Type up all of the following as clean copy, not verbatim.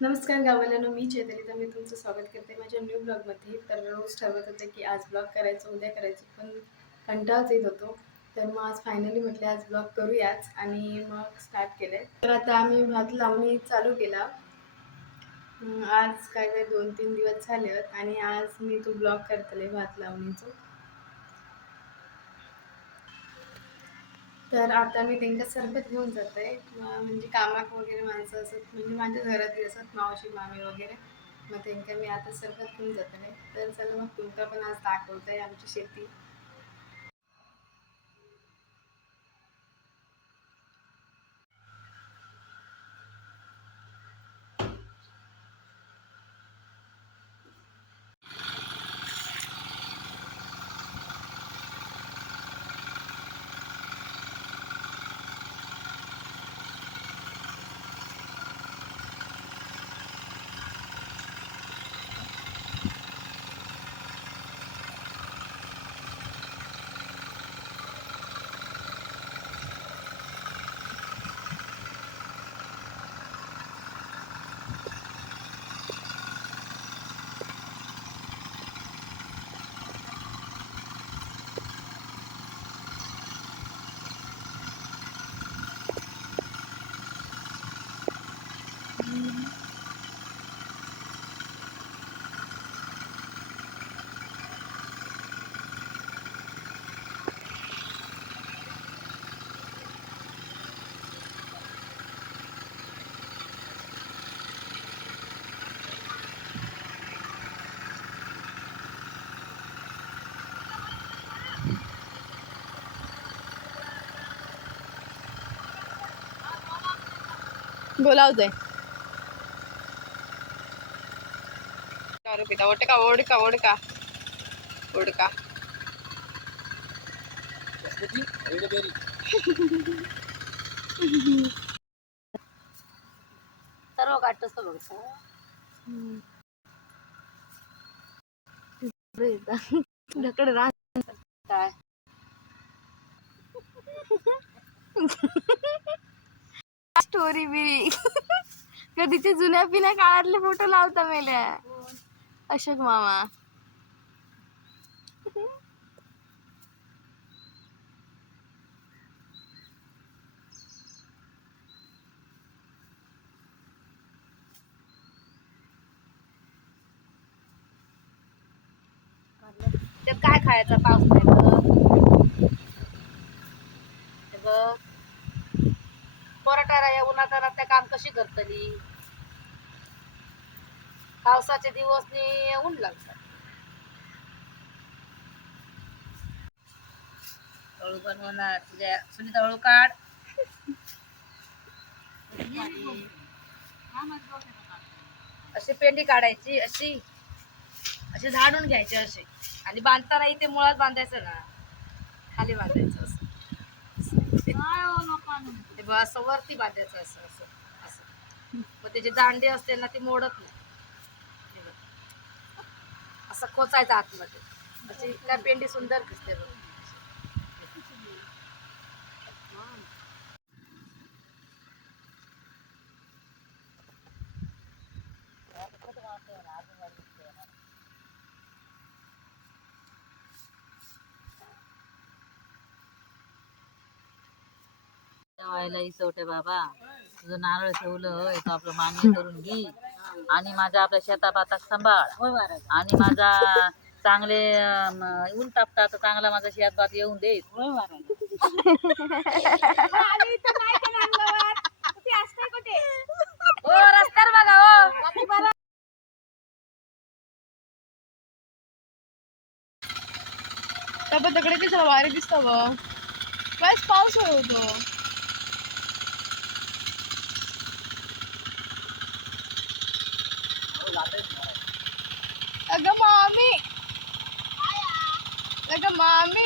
नमस्कार गावाल्यांनो, मी चैताली. तर मी तुमचं स्वागत करते माझ्या न्यू ब्लॉगमध्ये. तर रोज ठरवत होते की आज ब्लॉग करायचं, उद्या करायचं, पण कंटाळाच येत होतो. तर मग आज फायनली म्हटले आज ब्लॉग करूयाच आणि मग स्टार्ट केलं. तर आता आम्ही भात लावणी चालू केला. आज काय 2-3 दिवस झाले आणि आज मी तो ब्लॉग करतले भात लावणीचं. तर आता मी त्यांच्या सरबत घेऊन जाते. म्हणजे कामाक वगैरे माणसं असत, म्हणजे माझ्या घरातली असत, मावशी मामी वगैरे. मग त्यांच्या मी आता सरबत घेऊन जाते. तर चला मग तुमका पण आज दाखवत आहे आमची शेती. बोलाव दे पिता ओडका ओडका ओडका ओडका सर्व काटतोस तो बघ. तुझ्याकडे राह काय स्टोरी बिरी कधीचे जुन्या पिण्या काळातले फोटो लावता मेल्या. अशोक मामा ते काय खायचा पाऊस नाही तर ते बघ पोराटारा या उन्हाताना त्या काम कशी करतली. पावसाचे दिवस नि ऊन लागतात. हळू बनवणार तुझ्या सुनीता हळू काढ. अशी पेंडी काढायची, अशी अशी झाडून घ्यायची अशी, आणि बांधताना इथे मुळात बांधायचं ना, खाली बांधायचं असं. ते बघ असं वरती बांधायचं असं असं असं. मग त्याची दांडी असते ना ती मोडत नाही. हे बघ. असं खोचायचं आतमध्ये, अशी काय पेंडी सुंदर दिसते बघ. जेवायला इसवटे बाबा, तुझं नारळ ठेवलं तो आपलं मान्य करून घे, आणि माझ्या आपल्या शेताबाताक सांभाळ, आणि माझा चांगले ऊन तापता तर चांगला माझा शेतभात येऊन दे. हो रस्त्यावर बघा हो. तकडे दिसला वारे दिसतो ग. बस पाऊस होतो. अगं मामी, अगं मामी.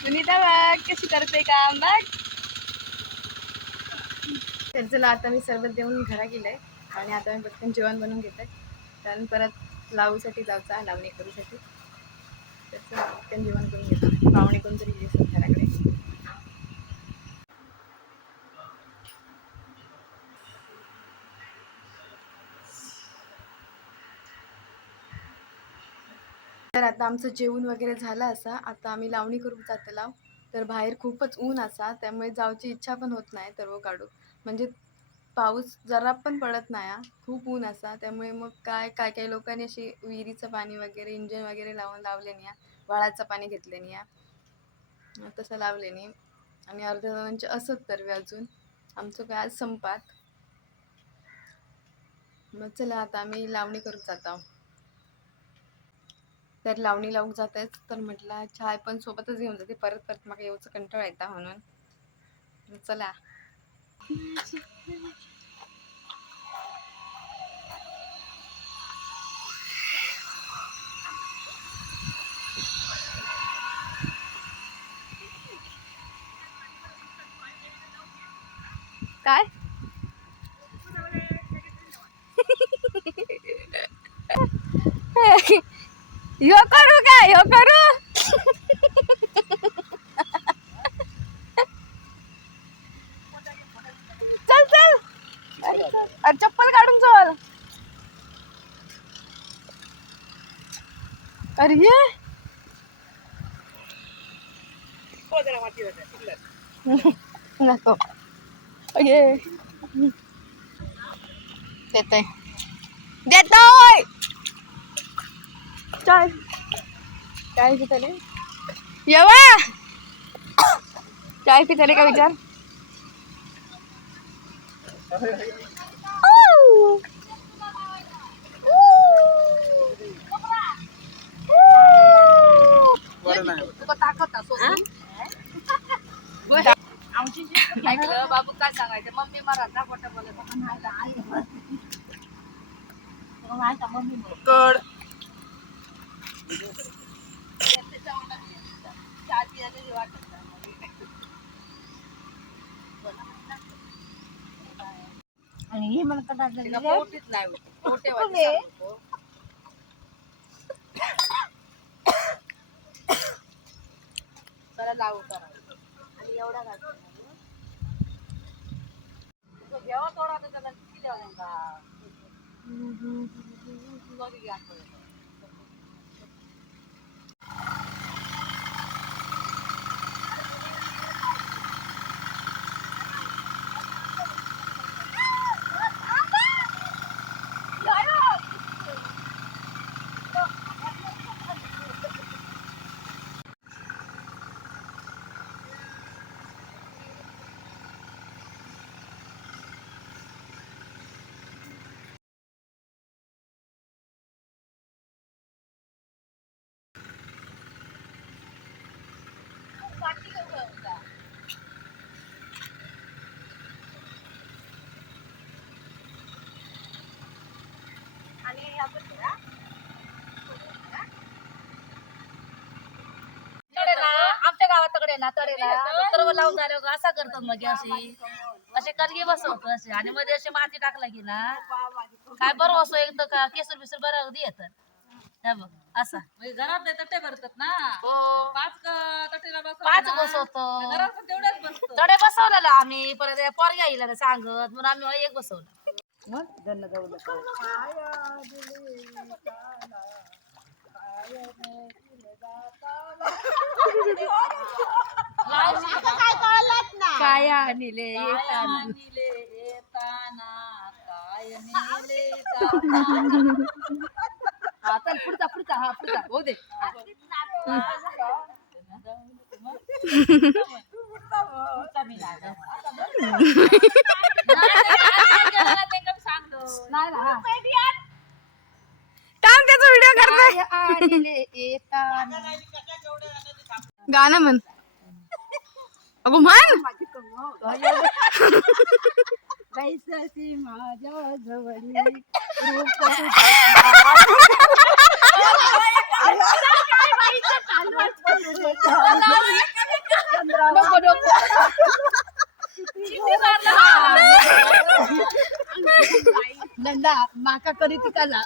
सुनीता बघ कशी करते काम बघ. तर चला आता मी सरबत देऊन घरा गेलंय आणि आता मी पटकन जेवण बनवून घेते, कारण परत लावूसाठी जायचं आहे, लावणी करूसाठी. त्याचं पटकन जेवण करून घेतो. पाहुणे कोणतरी गेली असेल घराकडे. तर आता आमचं जेवण वगैरे झालं असा. आता आम्ही लावणी करून जातला. तर बाहेर खूपच ऊन असा, त्यामुळे जाऊची इच्छा पण होत नाही तरव काढू. म्हणजे पाऊस जरा पण पडत नाही हा. खूप ऊन असा, त्यामुळे मग काय काय काही लोकांनी अशी विहिरीचं पाणी वगैरे इंजिन वगैरे लावले नाही, वाळाचं पाणी घेतले नाही, तसं लावले नाही. आणि अर्ध्या जणांचे असत तर अजून आमचं काय आज संपात. मग चला आता आम्ही लावणी करून जात आहोत. तर लावणी लावून जात आहेच, तर म्हटलं चहा पण सोबतच घेऊन जाते. परत परत मग येऊचं कंटाळा येता म्हणून चला. काय ह्यो करू काय ह्यो करू चल चल. अरे चप्पल काढून चल. अरे हे नको ये देतोय देतोय. चाय चाय पिताले येवा. चाय पिताले का विचार. बाबू काय सांगायचं मम्मी मला खोटं बोलत मम्मी कड आणि हे मला पोटीत नाही पोटे त्याला लावू करा आणि एवढा घालतो घ्यावा थोडा त्याला किती द्यावा का आमच्या गावाकडे ना तडेला सर्व लावून झाल्यावर असा करतात मग असे करगे बसवत असे आणि मध्ये असे माती टाकला की ना काय बरं असो एक तर केसर बिसर बरं येत बघ असा घरात तटे भरतात ना पाच बसवतो तडे बसवलेला आम्ही परत पोरग्या येईल सांगत म्हणून आम्ही एक बसवलं काय आणले चल पुढचा पुढचा हा पुढचा हो दे व्हिडिओ करतोय. गाणं म्हण अगो म्हण. माझ्या जवळी माका करी तिकाला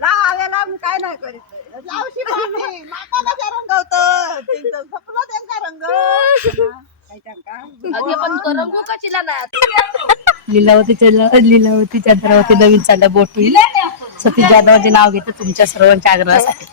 लावायला मी काय नाही करीत लावशी भाभी, माका कशा रंगवतं त्यांचं सपनं त्यांचा रंग काय सांगा पण रंगू कशीला नाही लीलावती चंद्रावती नवीन चालल्या बोटी सतीश जाधवाचे नाव घेते तुमच्या सर्वांच्या आग्रहासाठी.